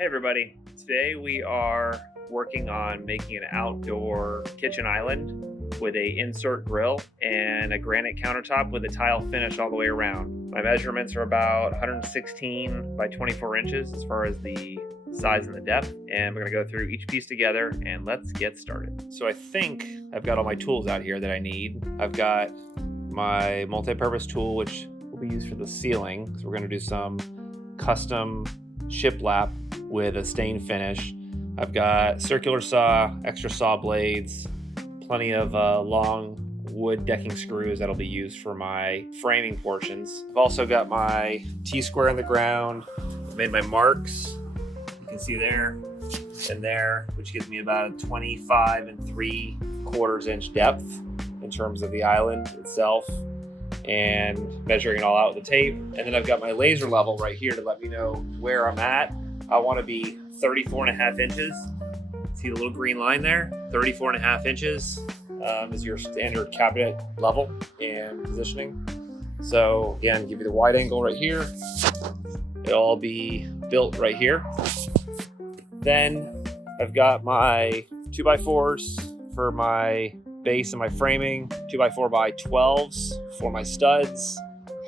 Hey everybody, today we are working on making an outdoor kitchen island with a insert grill and a granite countertop with a tile finish all the way around. My measurements are about 116 by 24 inches as far as the size and the depth, and we're gonna go through each piece together and let's get started. So I think I've got all my tools out here that I need. I've got my multi-purpose tool, which will be used for the ceiling. So we're gonna do some custom shiplap with a stain finish. I've got circular saw, extra saw blades, plenty of long wood decking screws that'll be used for my framing portions. I've also got my T-square in the ground. I've made my marks. You can see there and there, which gives me about a 25 3/4 inch depth in terms of the island itself, and measuring it all out with the tape. And then I've got my laser level right here to let me know where I'm at. I want to be 34.5 inches. See the little green line there? 34.5 inches is your standard cabinet level and positioning. So again, give you the wide angle right here. It'll all be built right here. Then I've got my 2x4s for my base and my framing, 2x4 by 12s for my studs,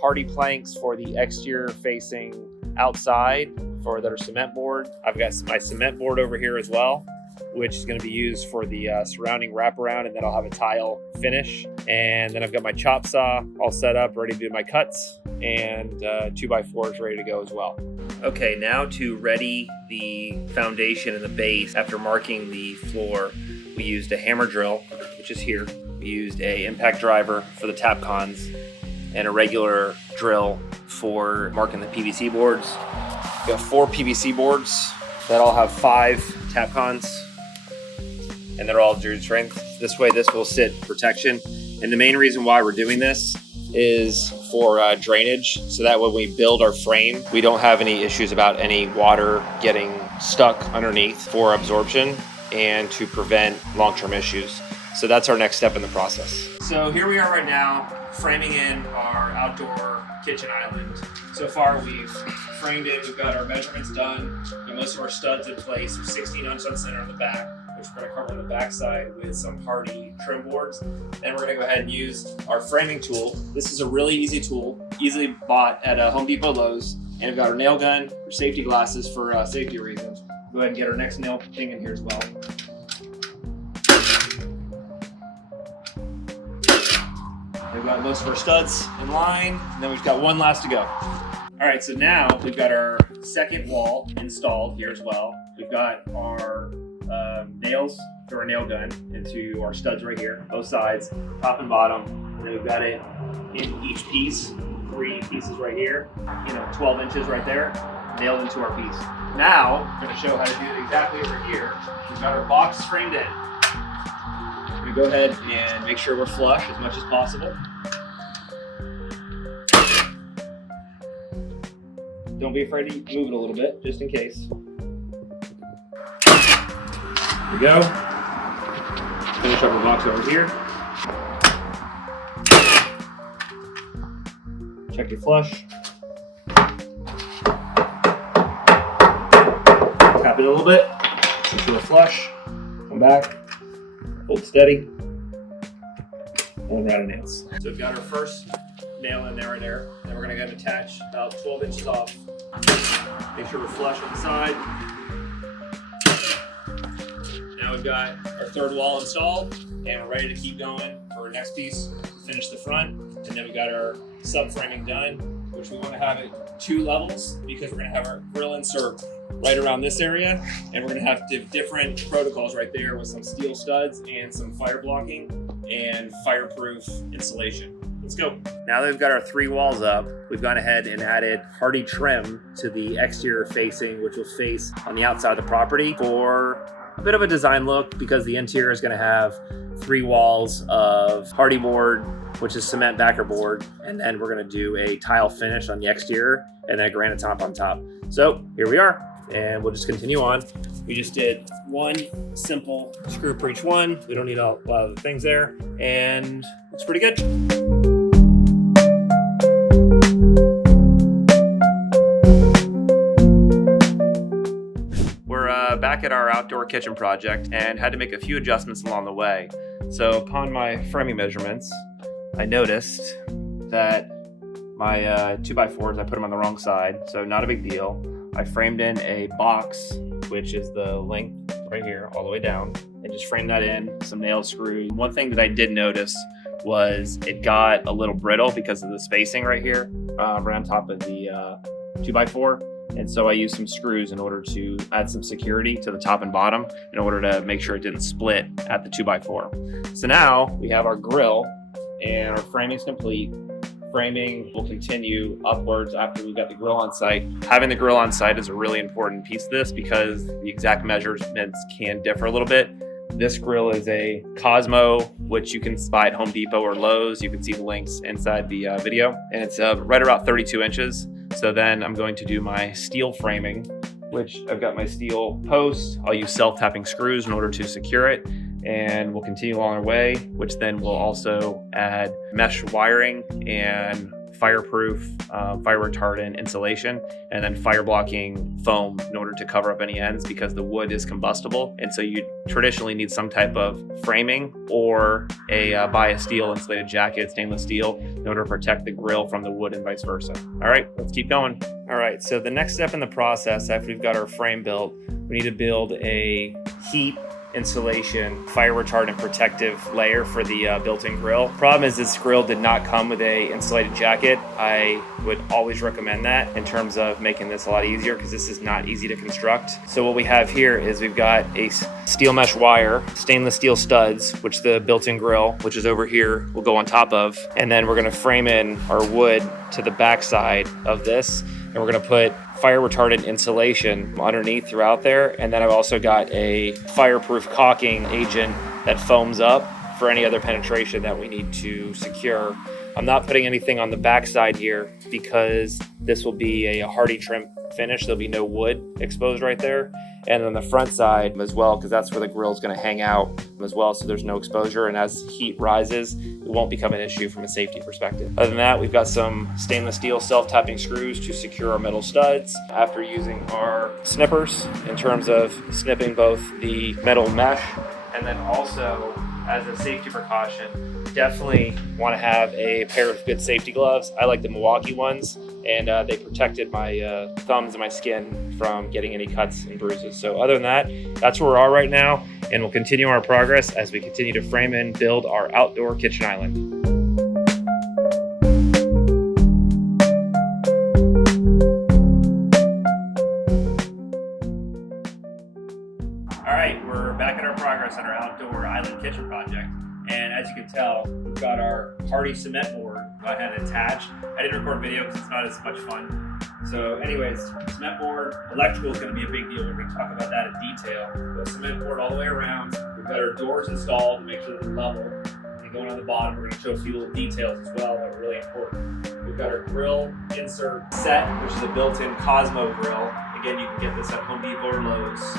hardy planks for the exterior facing outside for that are cement board. I've got my cement board over here as well, which is going to be used for the surrounding wraparound, and then I'll have a tile finish. And then I've got my chop saw all set up, ready to do my cuts, and 2x4s ready to go as well. Okay, now to ready the foundation and the base. After marking the floor, we used a hammer drill, which is here. We used a impact driver for the tap cons and a regular drill for marking the PVC boards. We've got 4 PVC boards that all have 5 tap cons, and they're all zero strength. This way, this will sit protection. And the main reason why we're doing this is for drainage, so that when we build our frame, we don't have any issues about any water getting stuck underneath for absorption and to prevent long-term issues. So that's our next step in the process. So here we are right now, framing in our outdoor kitchen island. So far we've framed it, we've got our measurements done, and most of our studs in place. There's 16 on center on the back, which we're gonna cover on the back side with some hardy trim boards. Then we're gonna go ahead and use our framing tool. This is a really easy tool, easily bought at Home Depot, Lowe's, and we've got our nail gun, our safety glasses for safety reasons. Go ahead and get our next nail thing in here as well. We've got most of our studs in line, and then we've got one last to go. All right, so now we've got our second wall installed here as well. We've got our nails through our nail gun into our studs right here, both sides, top and bottom. And then we've got it in each piece, 3 pieces right here, 12 inches right there, nailed into our piece. Now, I'm gonna show how to do it exactly over here. We've got our box framed in. We go ahead and make sure we're flush as much as possible. Don't be afraid to move it a little bit, just in case. There we go. Finish up our box over here. Check your flush. Tap it a little bit, make sure we're flush. Come back. Hold steady, and we're out of nails. So we've got our first nail in there right there. Then we're gonna go and attach about 12 inches off. Make sure we're flush on the side. Now we've got our third wall installed, and we're ready to keep going for our next piece, finish the front. And then we got our subframing done, which we wanna have at 2 levels because we're gonna have our grill insert right around this area, and we're gonna have different protocols right there with some steel studs and some fire blocking and fireproof insulation. Let's go. Now that we've got our 3 walls up, we've gone ahead and added hardy trim to the exterior facing, which will face on the outside of the property for a bit of a design look, because the interior is gonna have 3 walls of hardy board, which is cement backer board, and then we're gonna do a tile finish on the exterior and then a granite top on top. So here we are, and we'll just continue on. We just did 1 simple screw for each one. We don't need a lot of the things there, and it's pretty good. back at our outdoor kitchen project and had to make a few adjustments along the way. So upon my framing measurements, I noticed that my 2x4s, I put them on the wrong side, so not a big deal. I framed in a box, which is the length right here, all the way down, and just framed that in, some nail screws. One thing that I did notice was it got a little brittle because of the spacing right here, right on top of the 2x4. And so I used some screws in order to add some security to the top and bottom in order to make sure it didn't split at the 2x4. So now we have our grill and our framing's complete. Framing will continue upwards after we've got the grill on site. Having the grill on site is a really important piece of this because the exact measurements can differ a little bit. This grill is a Cosmo, which you can buy at Home Depot or Lowe's. You can see the links inside the video, and it's right about 32 inches. So then I'm going to do my steel framing, which I've got my steel post. I'll use self-tapping screws in order to secure it, and we'll continue along our way, which then we'll also add mesh wiring and fireproof, fire retardant insulation, and then fire blocking foam in order to cover up any ends because the wood is combustible. And so you traditionally need some type of framing or a bias steel insulated jacket, stainless steel, in order to protect the grill from the wood and vice versa. All right, let's keep going. All right, so the next step in the process after we've got our frame built, we need to build a heat insulation fire retardant protective layer for the built-in grill. Problem is this grill did not come with a insulated jacket. I would always recommend that in terms of making this a lot easier because this is not easy to construct. So what we have here is we've got a steel mesh wire, stainless steel studs, which the built-in grill, which is over here, will go on top of, and then we're going to frame in our wood to the back side of this, and we're going to put fire retardant insulation underneath throughout there. And then I've also got a fireproof caulking agent that foams up for any other penetration that we need to secure. I'm not putting anything on the back side here because this will be a hardy trim finish. There'll be no wood exposed right there. And on the front side as well, because that's where the grill is going to hang out as well, so there's no exposure, and as heat rises it won't become an issue from a safety perspective. Other than that, we've got some stainless steel self-tapping screws to secure our metal studs after using our snippers in terms of snipping both the metal mesh, and then also as a safety precaution, definitely want to have a pair of good safety gloves. I like the Milwaukee ones, and they protected my thumbs and my skin from getting any cuts and bruises. So other than that, that's where we are right now, and we'll continue our progress as we continue to frame and build our outdoor kitchen island. All right, we're back at our progress on our outdoor island kitchen project. And as you can tell, we've got our hardy cement board I had attached. I didn't record video because it's not as much fun. So anyways, cement board, electrical is going to be a big deal. We're going to talk about that in detail. The cement board all the way around. We've got our doors installed to make sure they're level. And going on the bottom, we're going to show a few little details as well that are really important. We've got our grill insert set, which is a built-in Cosmo grill. Again, you can get this at Home Depot or Lowe's.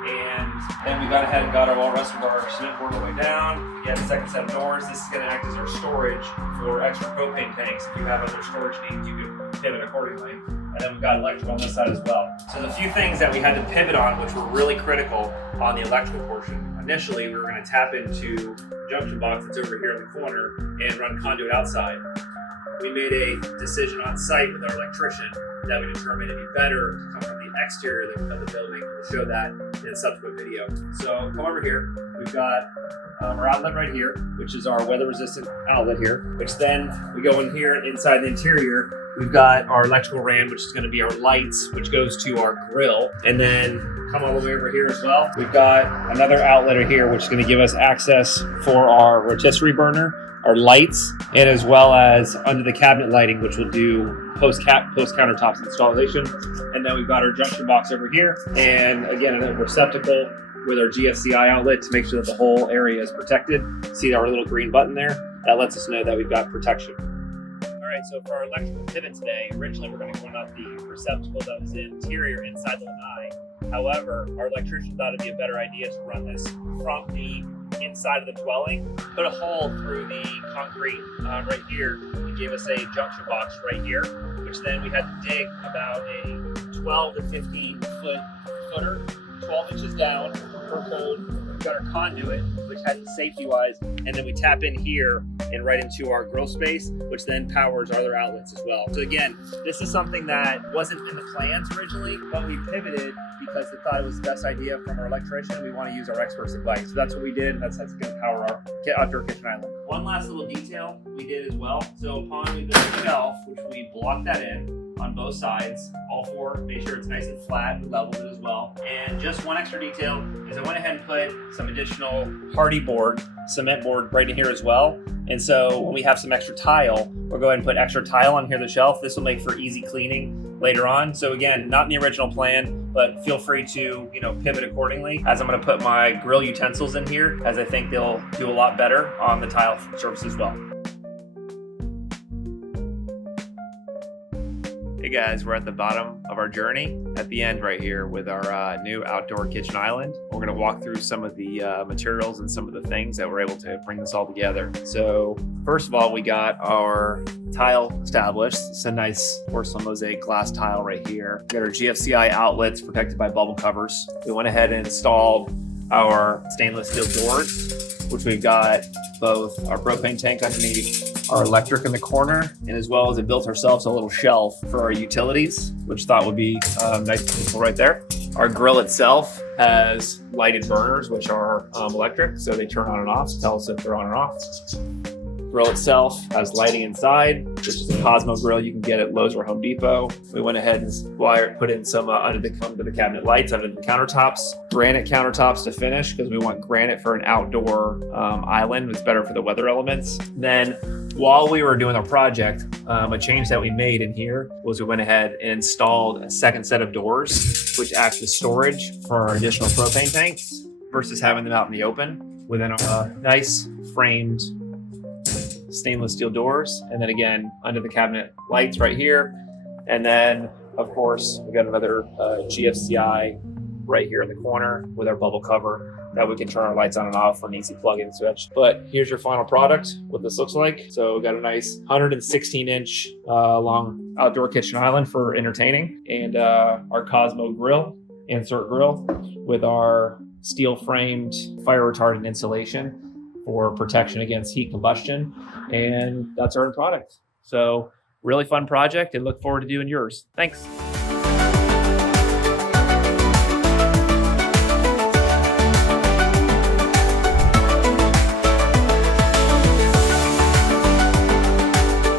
And then we got ahead and got all the rest of our cement board all the way down. We got a second set of doors. This is going to act as our storage for extra propane tanks. If you have other storage needs, you can pivot accordingly. And then we've got electrical on this side as well. So the few things that we had to pivot on, which were really critical on the electrical portion. Initially, we were going to tap into the junction box that's over here in the corner and run conduit outside. We made a decision on site with our electrician that we determined it'd be better to come from the exterior of the building. We'll show that in a subsequent video. So come over here. We've got our outlet right here, which is our weather-resistant outlet here, which then we go in here inside the interior. We've got our electrical ran, which is going to be our lights, which goes to our grill. And then come all the way over here as well. We've got another outlet right here, which is going to give us access for our rotisserie burner, our lights, and as well as under the cabinet lighting, which will do post countertops installation. And then we've got our junction box over here, and again a receptacle with our GFCI outlet to make sure that the whole area is protected. See our little green button there? That lets us know that we've got protection. All right, so for our electrical pivot today, originally we're going to go out the receptacle that was interior inside the lanai. However, our electrician thought it'd be a better idea to run this from the inside of the dwelling, put a hole through the concrete right here, and gave us a junction box right here, which then we had to dig about a 12 to 15 footer, 12 12 inches down per code. We've got our conduit, which has the safety-wise, and then we tap in here and right into our grill space, which then powers our other outlets as well. So again, this is something that wasn't in the plans originally, but we pivoted because we thought it was the best idea from our electrician, and we want to use our expert's advice. So that's what we did, and that's going to power our outdoor kitchen island. One last little detail we did as well. So upon we built the shelf, which we blocked that in on both sides, all four, made sure it's nice and flat, we leveled it as well. And just one extra detail is I went ahead and put some additional hardy board, cement board right in here as well. And so when we have some extra tile, we'll go ahead and put extra tile on here on the shelf. This will make for easy cleaning later on. So again, not in the original plan, but feel free to, pivot accordingly as I'm gonna put my grill utensils in here, as I think they'll do a lot better on the tile surface as well. Hey guys, we're at the bottom of our journey, at the end right here with our new outdoor kitchen island. We're gonna walk through some of the materials and some of the things that we're able to bring this all together. So first of all, we got our tile established. It's a nice porcelain mosaic glass tile right here. We got our GFCI outlets protected by bubble covers. We went ahead and installed our stainless steel doors, which we've got both our propane tank underneath, our electric in the corner, and as well as it built ourselves a little shelf for our utilities, which thought would be nice and simple right there. Our grill itself has lighted burners, which are electric, so they turn on and off, tell us if they're on or off. Grill itself has lighting inside. This is a Cosmo grill you can get at Lowe's or Home Depot. We went ahead and put in some under the cabinet lights, under the countertops, granite countertops to finish because we want granite for an outdoor island. It's better for the weather elements. Then while we were doing our project, a change that we made in here was we went ahead and installed a second set of doors, which acts as storage for our additional propane tanks versus having them out in the open within our nice framed stainless steel doors. And then again, under the cabinet lights right here. And then of course, we got another GFCI right here in the corner with our bubble cover that we can turn our lights on and off for an easy plug-in switch. But here's your final product, what this looks like. So we got a nice 116-inch long outdoor kitchen island for entertaining, and our Cosmo grill, insert grill, with our steel framed fire retardant insulation for protection against heat combustion. And that's our end product. So really fun project, and look forward to doing yours. Thanks.